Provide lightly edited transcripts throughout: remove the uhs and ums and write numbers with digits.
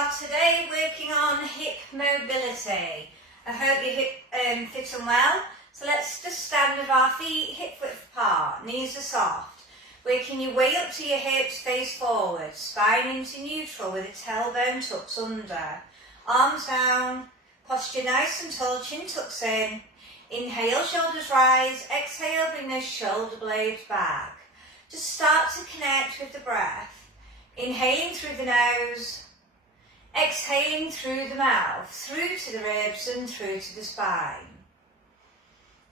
are today working on hip mobility. I hope your hip fit and well. So let's just stand with our feet hip width apart, knees are soft. Working your way up to your hips, face forward, spine into neutral with a tailbone tucks under. Arms down, posture nice and tall, chin tucks in. Inhale, shoulders rise. Exhale, bring those shoulder blades back. Just start to connect with the breath. Inhaling through the nose, exhaling through the mouth, through to the ribs and through to the spine.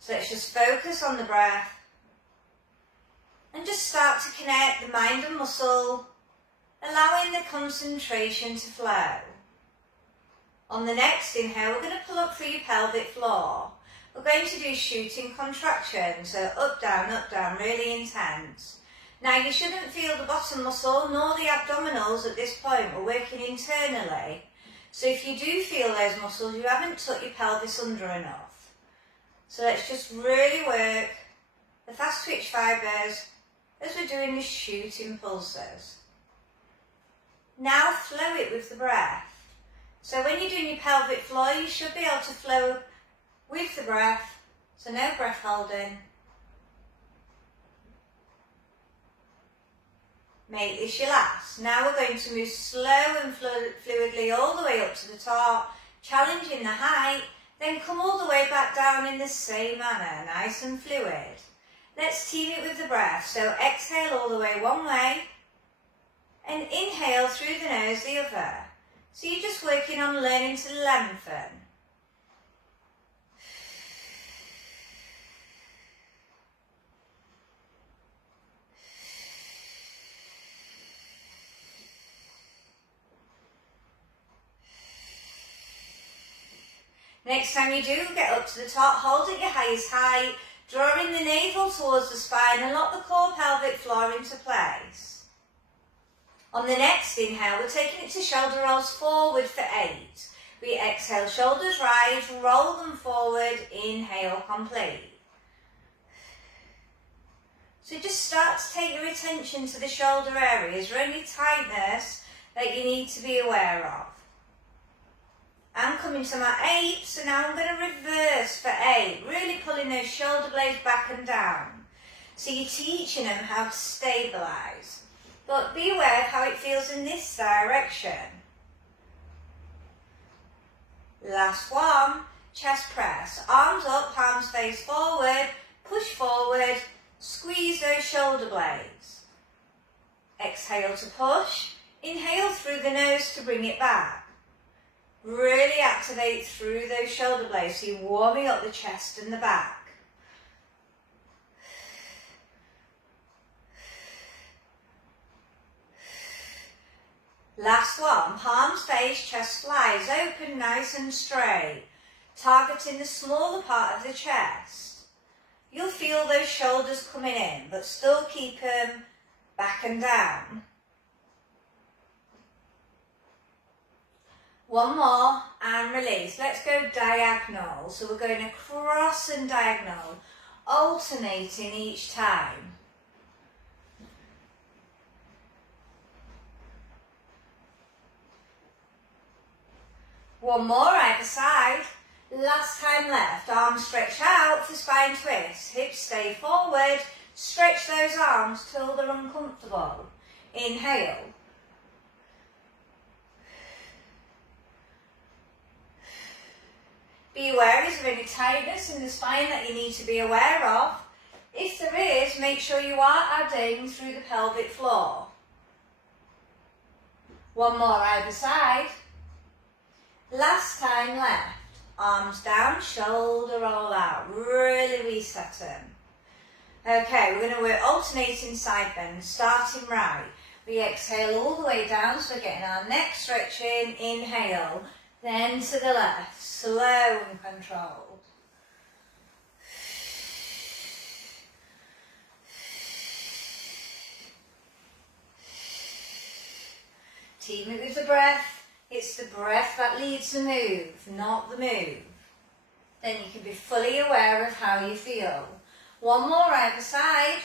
So let's just focus on the breath and just start to connect the mind and muscle, allowing the concentration to flow. On the next inhale, we're going to pull up through your pelvic floor. We're going to do shooting contractions, so up, down, really intense. Now you shouldn't feel the bottom muscle nor the abdominals at this point, we're working internally. So if you do feel those muscles, you haven't tucked your pelvis under enough. So let's just really work the fast twitch fibres as we're doing the shooting pulses. Now flow it with the breath. So when you're doing your pelvic floor, you should be able to flow with the breath, so no breath holding. Make this your last. Now we're going to move slow and fluidly all the way up to the top, challenging the height, then come all the way back down in the same manner, nice and fluid. Let's team it with the breath. So exhale all the way one way, and inhale through the nose the other. So you're just working on learning to lengthen. Next time you do get up to the top, hold at your highest height, drawing the navel towards the spine and lock the core pelvic floor into place. On the next inhale, we're taking it to shoulder rolls forward for 8. We exhale, shoulders rise, roll them forward, inhale, complete. So just start to take your attention to the shoulder area. Is there any tightness that you need to be aware of? I'm coming to my 8, so now I'm going to reverse for 8, really pulling those shoulder blades back and down. So you're teaching them how to stabilise, but be aware of how it feels in this direction. Last one, chest press, arms up, palms face forward, push forward, squeeze those shoulder blades. Exhale to push, inhale through the nose to bring it back. Really activate through those shoulder blades, so you're warming up the chest and the back. Last one, palms face, chest flies open nice and straight, targeting the smaller part of the chest. You'll feel those shoulders coming in, but still keep them back and down. One more and release. Let's go diagonal. So we're going across and diagonal, alternating each time. One more either side. Last time left. Arms stretch out for spine twist. Hips stay forward. Stretch those arms till they're uncomfortable. Inhale. Be aware, is there any tightness in the spine that you need to be aware of? If there is, make sure you are adding through the pelvic floor. One more either side. Last time left. Arms down, shoulder roll out. Really reset them. Okay, we're going to work alternating side bends, starting right. We exhale all the way down, so we're getting our neck stretching. Inhale. Then to the left, slow and controlled. Team it with the breath. It's the breath that leads the move, not the move. Then you can be fully aware of how you feel. One more either side.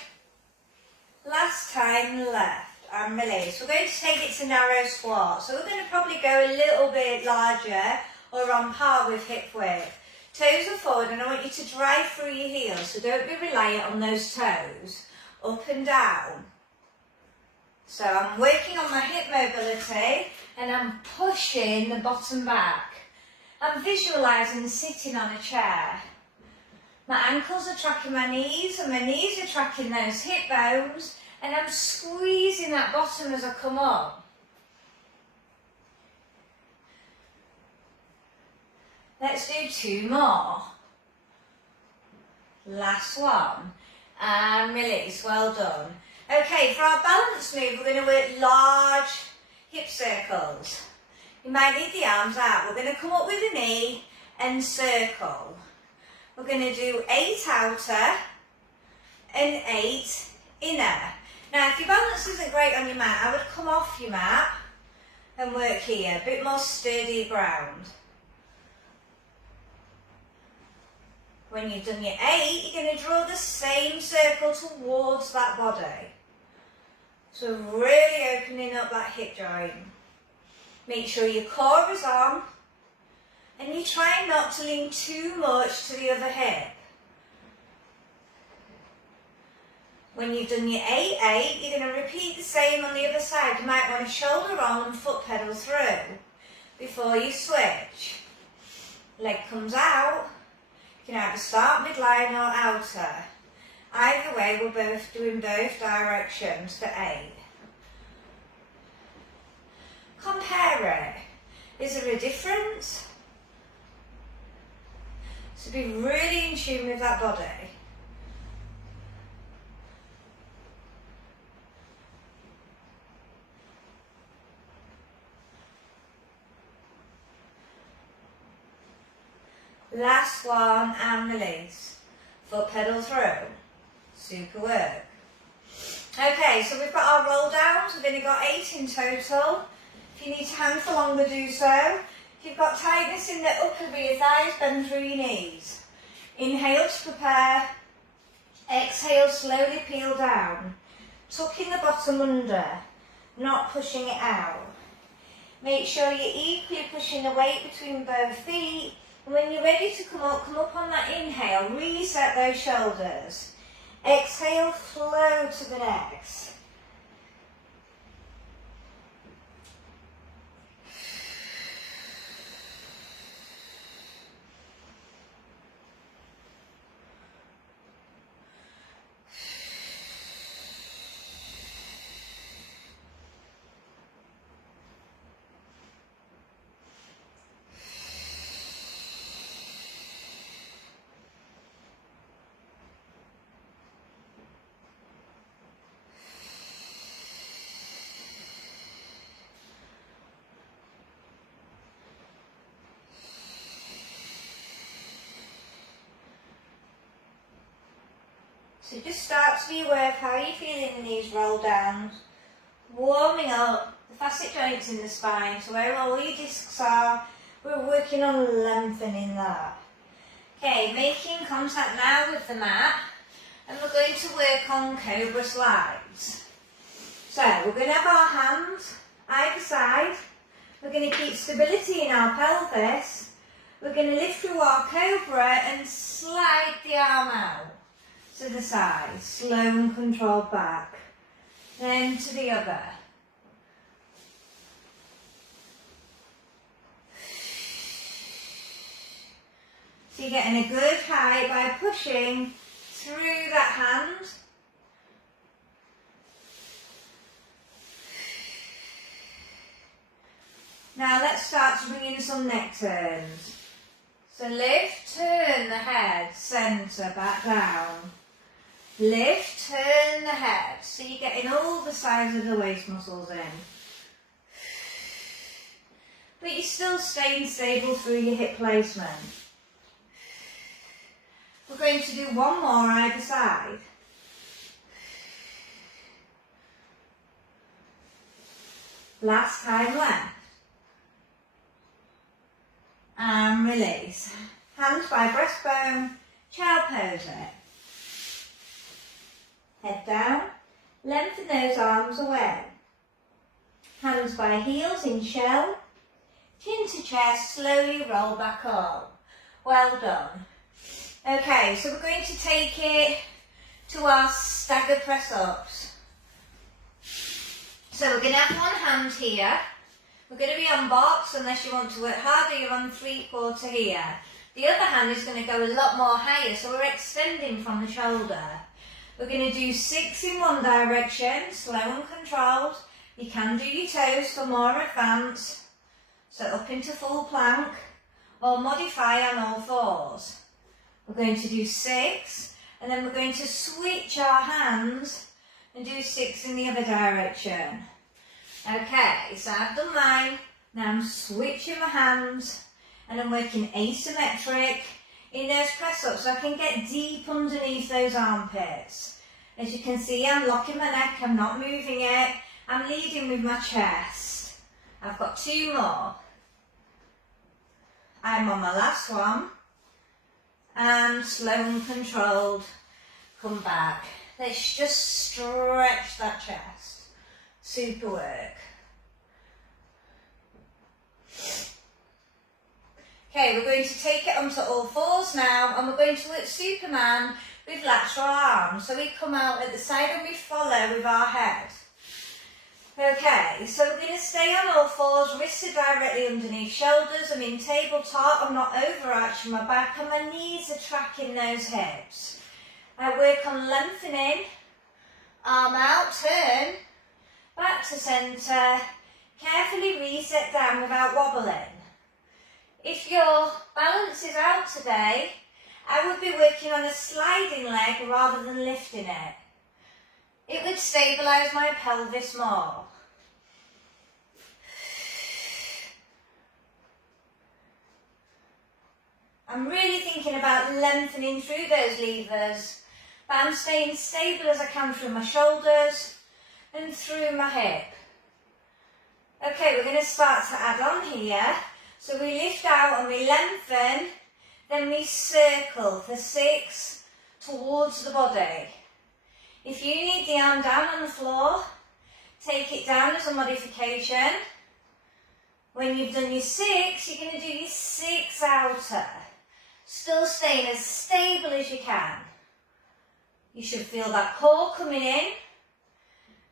Last time left. and release. We're going to take it to narrow squat. So we're going to probably go a little bit larger or on par with hip width. Toes are forward and I want you to drive through your heels. So don't be reliant on those toes. Up and down. So I'm working on my hip mobility and I'm pushing the bottom back. I'm visualising sitting on a chair. My ankles are tracking my knees and my knees are tracking those hip bones, and I'm squeezing that bottom as I come up. Let's do 2 more. Last one. And release. Well done. Okay, for our balance move, we're going to work large hip circles. You might need the arms out. We're going to come up with a knee and circle. We're going to do 8 outer and 8 inner. Now, if your balance isn't great on your mat, I would come off your mat and work here, a bit more sturdy ground. When you've done your 8, you're going to draw the same circle towards that body. So really opening up that hip joint. Make sure your core is on. And you try not to lean too much to the other hip. When you've done your 8, you're going to repeat the same on the other side. You might want to shoulder on and foot pedal through before you switch. Leg comes out. You can either start midline or outer. Either way, we're both doing both directions for 8. Compare it. Is there a difference? So be really in tune with that body. Last one and release. Foot pedal through. Super work. Okay, so we've got our roll downs. We've only got 8 in total. If you need to hang for longer, do so. If you've got tightness in the upper rear thighs, bend through your knees. Inhale to prepare. Exhale, slowly peel down. Tucking the bottom under, not pushing it out. Make sure you're equally pushing the weight between both feet. And when you're ready to come up on that inhale, reset those shoulders. Exhale, flow to the next. So just start to be aware of how you're feeling in these roll downs. Warming up the facet joints in the spine, so where all your discs are, we're working on lengthening that. Okay, making contact now with the mat, and we're going to work on cobra slides. So we're going to have our hands either side. We're going to keep stability in our pelvis. We're going to lift through our cobra and slide the arm out to the side, slow and controlled back, then to the other. So you're getting a good height by pushing through that hand. Now let's start to bring in some neck turns. So lift, turn the head, centre, back down. Lift, turn the head. So you're getting all the sides of the waist muscles in. But you're still staying stable through your hip placement. We're going to do one more either side. Last time left. And release. Hands by breastbone, child pose it. Head down, lengthen those arms away. Hands by heels in shell. Chin to chest, slowly roll back up. Well done. Okay, so we're going to take it to our stagger press ups. So we're going to have one hand here. We're going to be on box unless you want to work harder, you're on 3/4 here. The other hand is going to go a lot more higher, so we're extending from the shoulder. We're going to do 6 in one direction, slow and controlled. You can do your toes for more advance. So up into full plank, or modify on all fours. We're going to do 6, and then we're going to switch our hands and do 6 in the other direction. Okay, so I've done mine. Now I'm switching my hands, and I'm working asymmetric in those press ups so I can get deep underneath those armpits. As you can see, I'm locking my neck, I'm not moving it. I'm leading with my chest. I've got 2 more. I'm on my last one. And slow and controlled, come back. Let's just stretch that chest. Super work. Okay, we're going to take it onto all fours now, and we're going to work Superman with lateral arms. So we come out at the side and we follow with our head. Okay, so we're going to stay on all fours, wrists are directly underneath shoulders. I'm in tabletop, I'm not overarching my back, and my knees are tracking those hips. I work on lengthening, arm out, turn, back to centre, carefully reset down without wobbling. If your balance is out today, I would be working on a sliding leg rather than lifting it. It would stabilise my pelvis more. I'm really thinking about lengthening through those levers, but I'm staying stable as I can through my shoulders and through my hip. Okay, we're going to start to add on here. So we lift out and we lengthen, then we circle for 6 towards the body. If you need the arm down on the floor, take it down as a modification. When you've done your 6, you're going to do your 6 outer. Still staying as stable as you can. You should feel that core coming in.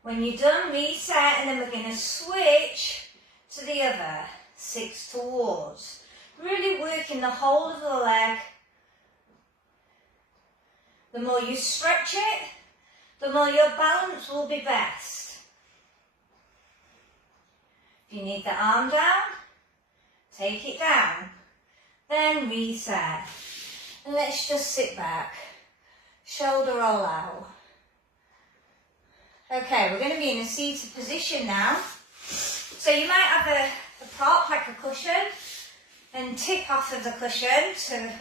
When you're done, reset, and then we're going to switch to the other. 6 towards. Really working the whole of the leg. The more you stretch it, the more your balance will be best. If you need the arm down, take it down. Then reset. And let's just sit back. Shoulder roll out. Okay, we're going to be in a seated position now. So you might have a prop like a cushion and tip off of the cushion to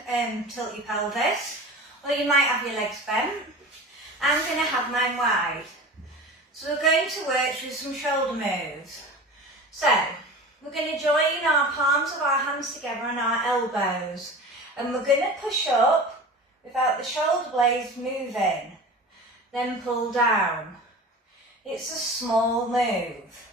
tilt your pelvis, or you might have your legs bent. I'm going to have mine wide. So we're going to work through some shoulder moves. So we're going to join our palms of our hands together on our elbows, and we're going to push up without the shoulder blades moving, then pull down. It's a small move.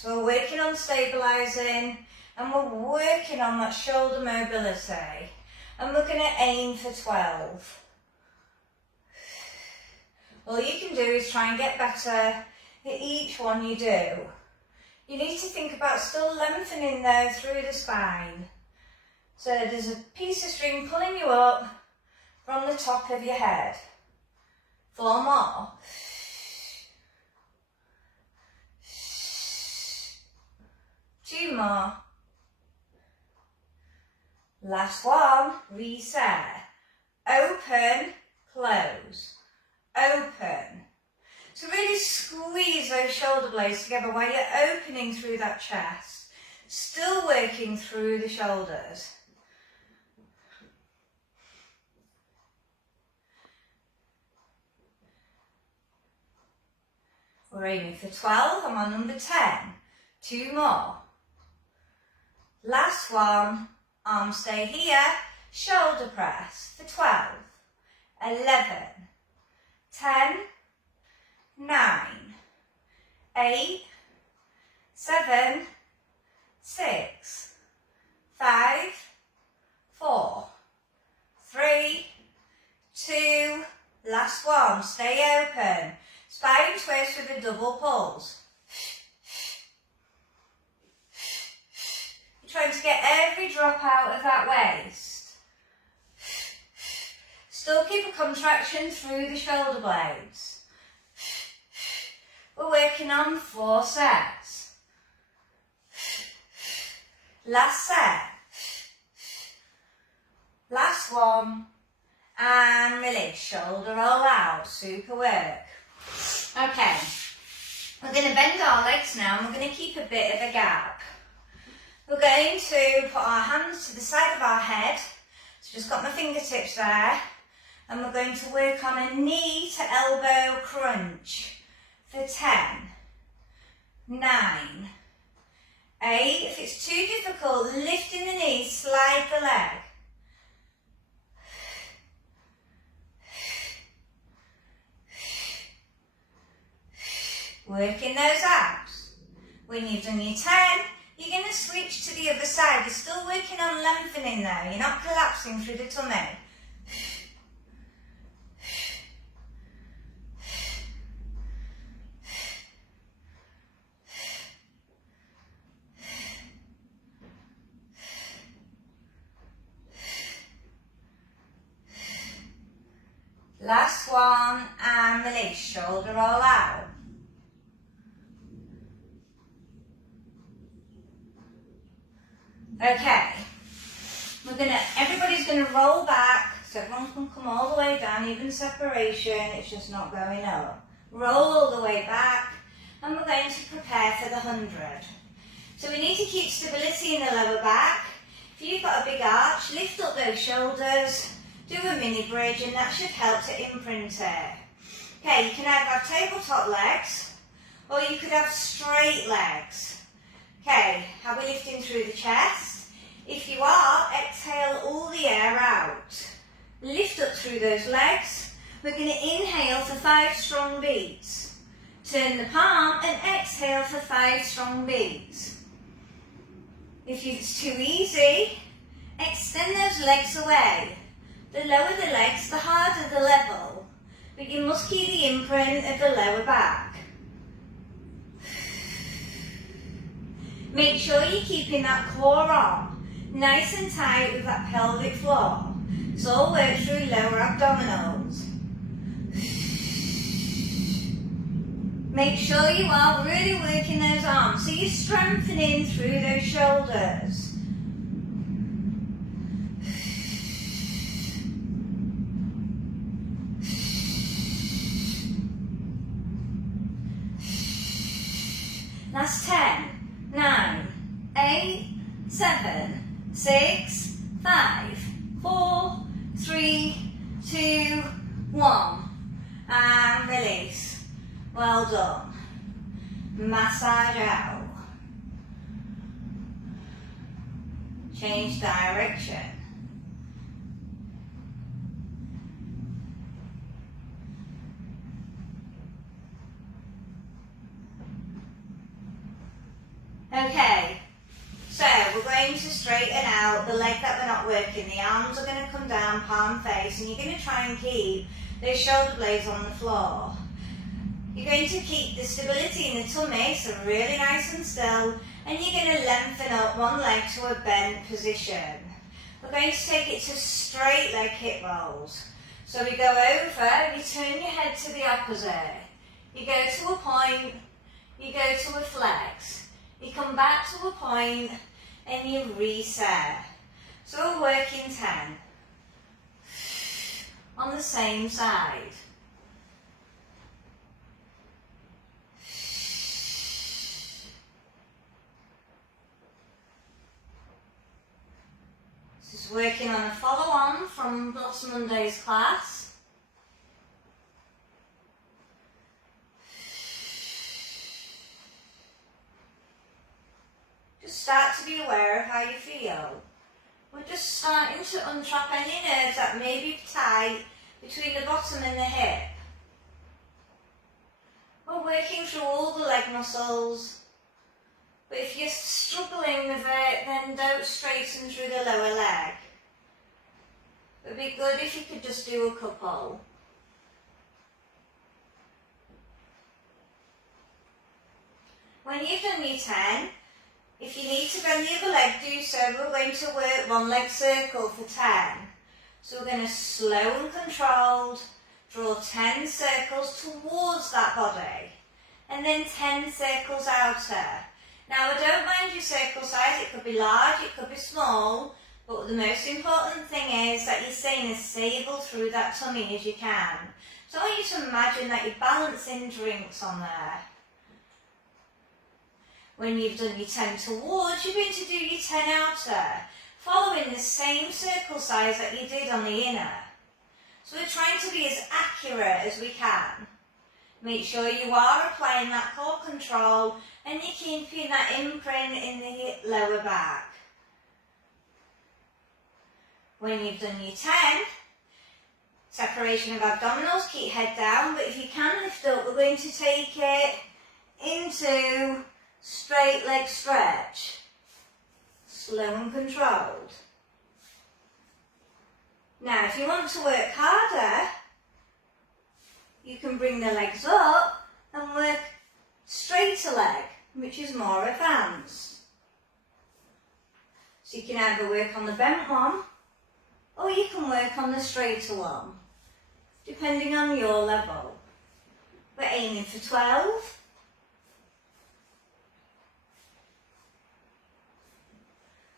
So we're working on stabilising, and we're working on that shoulder mobility, and we're going to aim for 12. All you can do is try and get better at each one you do. You need to think about still lengthening though through the spine. So there's a piece of string pulling you up from the top of your head. 4 more. Two more. Last one. Reset. Open, close. Open. So really squeeze those shoulder blades together while you're opening through that chest. Still working through the shoulders. We're aiming for 12. I'm on number 10. 2 more. Last one. Arm stay here. Shoulder press for 12. 11. 10. 9. 8, 7, 6, 5, 4, 3, 2, last one, stay open. Spine twist with a double pulse. You're trying to get every drop out of that waist. Still keep a contraction through the shoulder blades. We're working on 4 sets. Last set. Last one. And release, shoulder roll out, super work. Okay, we're going to bend our legs now and we're going to keep a bit of a gap. We're going to put our hands to the side of our head, so just got my fingertips there, and we're going to work on a knee to elbow crunch for 10, 9, 8, if it's too difficult, lifting the knee, slide the leg. Working those abs. When you've done your 10, you're going to switch to the other side. You're still working on lengthening there. You're not collapsing through the tummy. Last one, and release, shoulder roll out. Okay, everybody's gonna roll back, so everyone can come all the way down, even separation, it's just not going up. Roll all the way back, and we're going to prepare for the 100. So we need to keep stability in the lower back. If you've got a big arch, lift up those shoulders, do a mini bridge, and that should help to imprint it. Okay, you can either have tabletop legs, or you could have straight legs. Okay, how are we lifting through the chest? If you are, exhale all the air out. Lift up through those legs. We're going to inhale for 5 strong beats. Turn the palm and exhale for 5 strong beats. If it's too easy, extend those legs away. The lower the legs, the harder the level. But you must keep the imprint of the lower back. Make sure you're keeping that core on, nice and tight with that pelvic floor. So all work through lower abdominals. Make sure you are really working those arms, so you're strengthening through those shoulders. Last 10. 9, 8, 7, 6, 5, 4, 3, 2, 1. And release. Well done. Massage out. Change direction. Okay, so we're going to straighten out the leg that we're not working. The arms are going to come down, palm face, and you're going to try and keep those shoulder blades on the floor. You're going to keep the stability in the tummy, so really nice and still, and you're going to lengthen up one leg to a bent position. We're going to take it to straight leg hip rolls. So we go over, you turn your head to the opposite. You go to a point, you go to a flex. You come back to a point and you reset. So we're working 10 on the same side. This is working on a follow-on from last Monday's class. Just start to be aware of how you feel. We're just starting to untrap any nerves that may be tight between the bottom and the hip. We're working through all the leg muscles. But if you're struggling with it, then don't straighten through the lower leg. It would be good if you could just do a couple. When you've done your 10, if you need to bend the other leg, do so. We're going to work one leg circle for 10. So we're going to slow and controlled draw 10 circles towards that body and then 10 circles outer. Now I don't mind your circle size, it could be large, it could be small, but the most important thing is that you're staying as stable through that tummy as you can. So I want you to imagine that you're balancing drinks on there. When you've done your 10 towards, you're going to do your 10 outer, following the same circle size that you did on the inner. So we're trying to be as accurate as we can. Make sure you are applying that core control and you're keeping that imprint in the lower back. When you've done your 10, separation of abdominals, keep head down, but if you can lift up, we're going to take it into straight leg stretch, slow and controlled. Now if you want to work harder, you can bring the legs up and work straighter leg, which is more advanced. So you can either work on the bent one, or you can work on the straighter one, depending on your level. We're aiming for 12.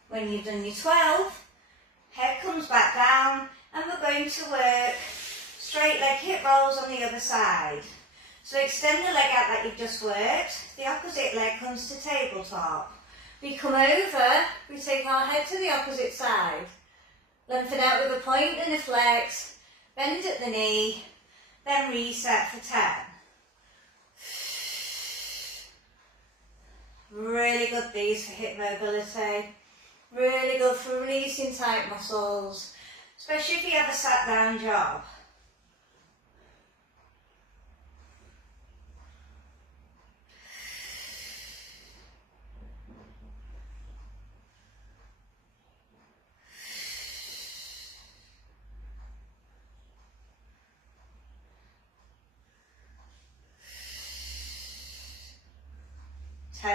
When you've done your 12, head comes back down and we're going to work straight leg hip rolls on the other side. So extend the leg out that you've just worked, the opposite leg comes to tabletop. We come over, we take our head to the opposite side, lengthen out with a point in the flex, bend at the knee, then reset for 10. Really good these for hip mobility. Really good for releasing tight muscles, especially if you have a sat down job.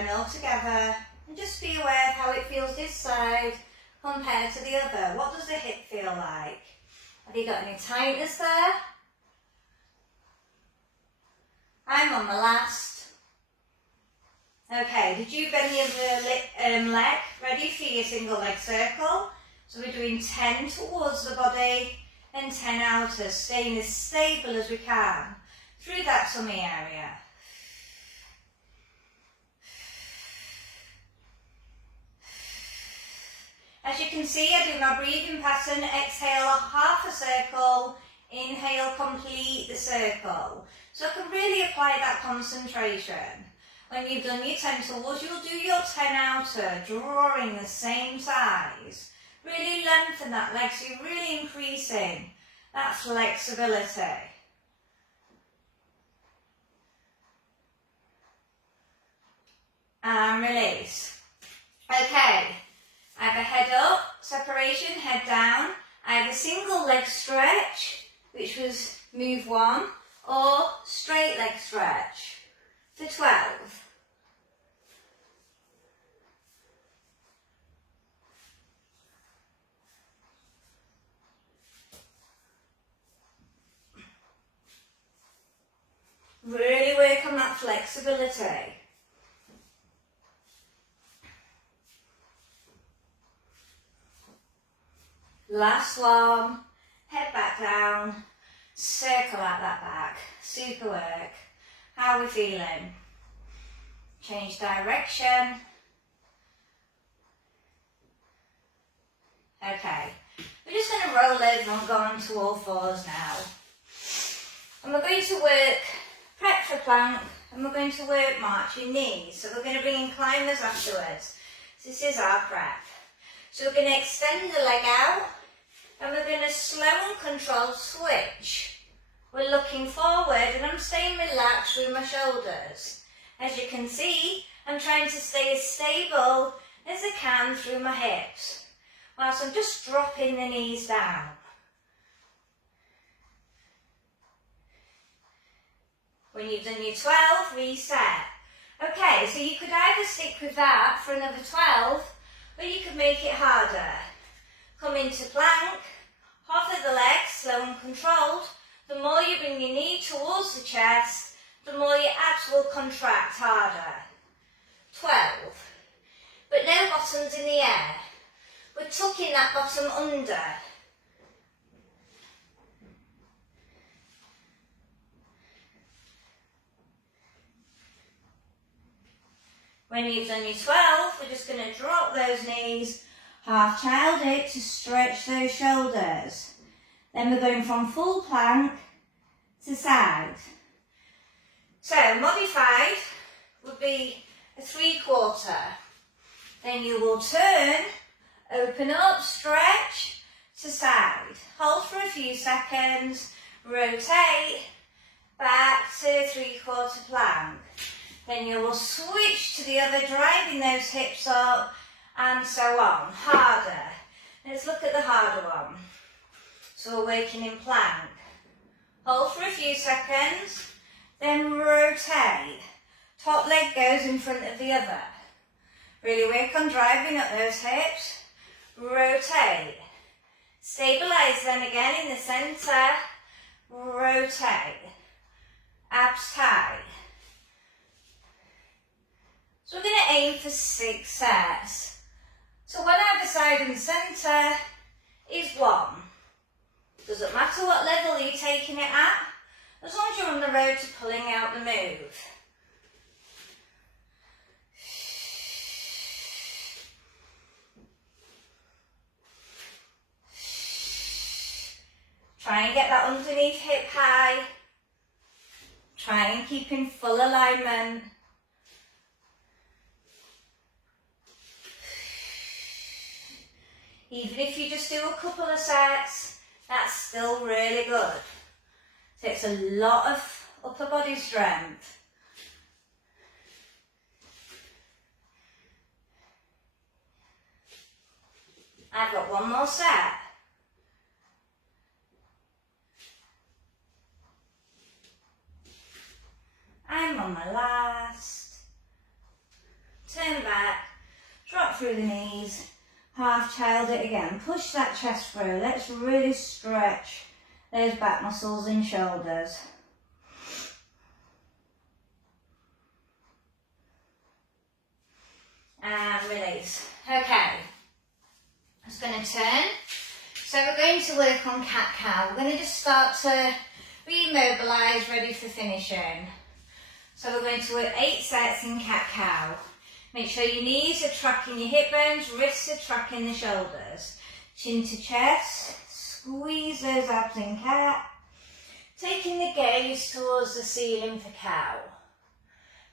All together, and just be aware of how it feels this side compared to the other. What does the hip feel like? Have you got any tightness there? I'm on the last. Okay, did you bend the other leg? Ready for your single leg circle? So we're doing 10 towards the body and 10 outer, staying as stable as we can through that tummy area. As you can see, I do my breathing pattern, exhale half a circle, inhale, complete the circle. So I can really apply that concentration. When you've done your 10 towards, you'll do your 10 outer, drawing the same size. Really lengthen that leg, so you're really increasing that flexibility. And release. Okay. I have a head up, separation, head down. I have a single leg stretch, which was move 1, or straight leg stretch for 12. Really work on that flexibility. Last one, head back down, circle out that back, super work. How are we feeling? Change direction. Okay, we're just going to roll over and go on to all fours now. And we're going to work prep for plank and we're going to work marching knees. So we're going to bring in climbers afterwards. So this is our prep. So we're going to extend the leg out. And we're going to slow and controlled switch we're looking forward and I'm staying relaxed through my shoulders. As you can see, I'm trying to stay as stable as I can through my hips, whilst I'm just dropping the knees down. When you've done your 12, reset. Okay, so you could either stick with that for another 12, or you could make it harder. Come into plank, hover the legs, slow and controlled. The more you bring your knee towards the chest, the more your abs will contract harder. 12. But no bottoms in the air. We're tucking that bottom under. When you've done your 12, we're just going to drop those knees, half child it to stretch those shoulders. Then we're going from full plank to side. So modified would be a 3/4. Then you will turn, open up, stretch to side. Hold for a few seconds, rotate, back to 3/4 plank. Then you will switch to the other, driving those hips up, and so on. Harder. Let's look at the harder one. So we're working in plank. Hold for a few seconds, then rotate. Top leg goes in front of the other. Really work on driving up those hips. Rotate. Stabilise then again in the centre. Rotate. Abs tight. So we're going to aim for 6 sets. So one either side and centre is 1. Doesn't matter what level you're taking it at, as long as you're on the road to pulling out the move. Try and get that underneath hip high. Try and keep in full alignment. Even if you just do a couple of sets, that's still really good. Takes a lot of upper body strength. I've got one more set. I'm on my last. Turn back, drop through the knees. Half child it again. Push that chest through. Let's really stretch those back muscles and shoulders. And release. Okay. I'm just going to turn. So we're going to work on cat-cow. We're going to just start to remobilise, ready for finishing. So we're going to work 8 sets in cat-cow. Make sure your knees are tracking your hip bones, wrists are tracking the shoulders. Chin to chest, squeeze those abs in cat. Taking the gaze towards the ceiling for cow.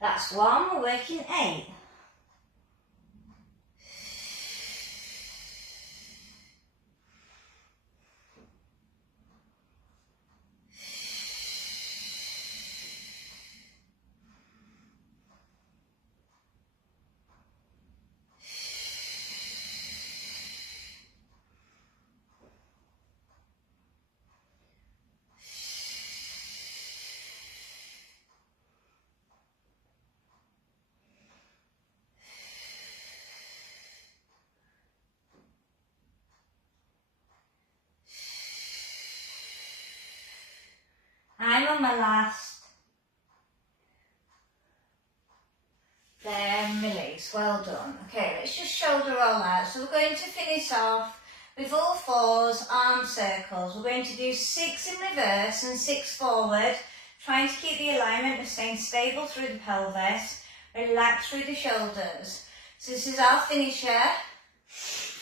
That's 1, we're working 8. I'm on my last. Then release. Well done. Okay, let's just shoulder roll out. So we're going to finish off with all 4s, arm circles. We're going to do 6 in reverse and 6 forward, trying to keep the alignment of staying stable through the pelvis, relax through the shoulders. So this is our finisher.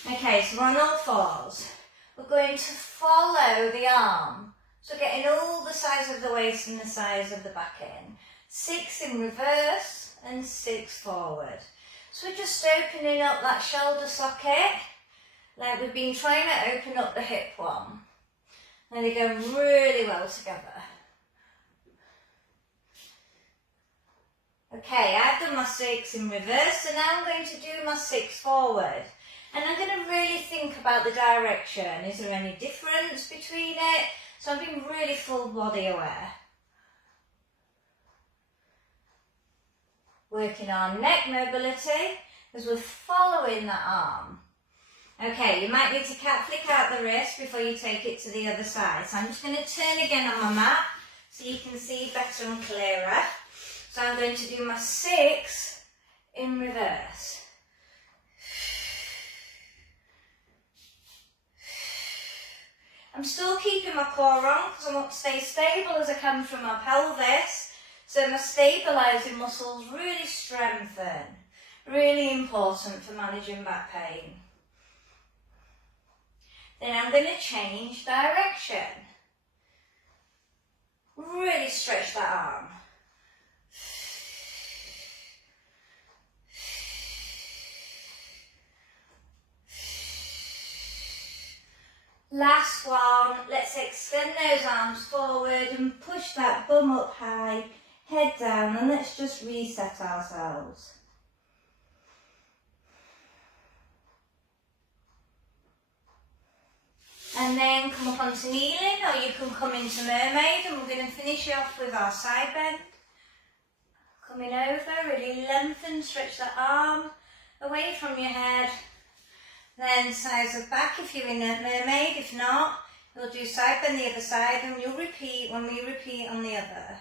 Okay, so we're on all 4s. We're going to follow the arm. So getting all the size of the waist and the size of the back in. 6 in reverse and 6 forward. So we're just opening up that shoulder socket, like we've been trying to open up the hip one. And they go really well together. Okay, I've done my 6 in reverse, so now I'm going to do my 6 forward. And I'm going to really think about the direction. Is there any difference between it? So I'm being really full body aware. Working on neck mobility as we're following that arm. Okay, you might need to flick out the wrist before you take it to the other side. So I'm just going to turn again on my mat so you can see better and clearer. So I'm going to do my 6 in reverse. I'm still keeping my core on because I want to stay stable as I come from my pelvis. So my stabilising muscles really strengthen. Really important for managing back pain. Then I'm going to change direction. Really stretch that arm. Last one, let's extend those arms forward and push that bum up high, head down, and let's just reset ourselves. And then come up onto kneeling, or you can come into mermaid, and we're going to finish off with our side bend. Coming over, really lengthen, stretch the arm away from your head. Then sides of back if you're in a mermaid. If not, we'll do side bend the other side, and you'll repeat when we repeat on the other.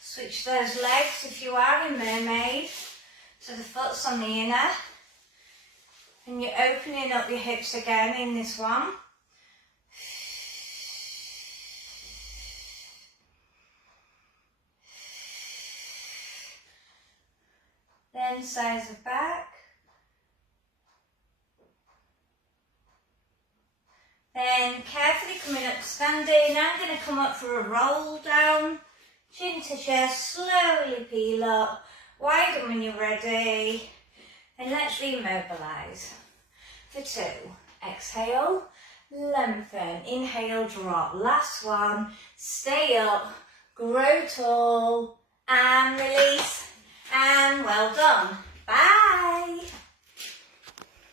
Switch those legs if you are in mermaid, so the foot's on the inner. And you're opening up your hips again in this one. Then sides of back. Then carefully coming up to standing, I'm going to come up for a roll down, chin to chest, slowly peel up, widen when you're ready, and let's remobilise. For 2, exhale, lengthen, inhale, drop, last one, stay up, grow tall, and release, and well done. Bye.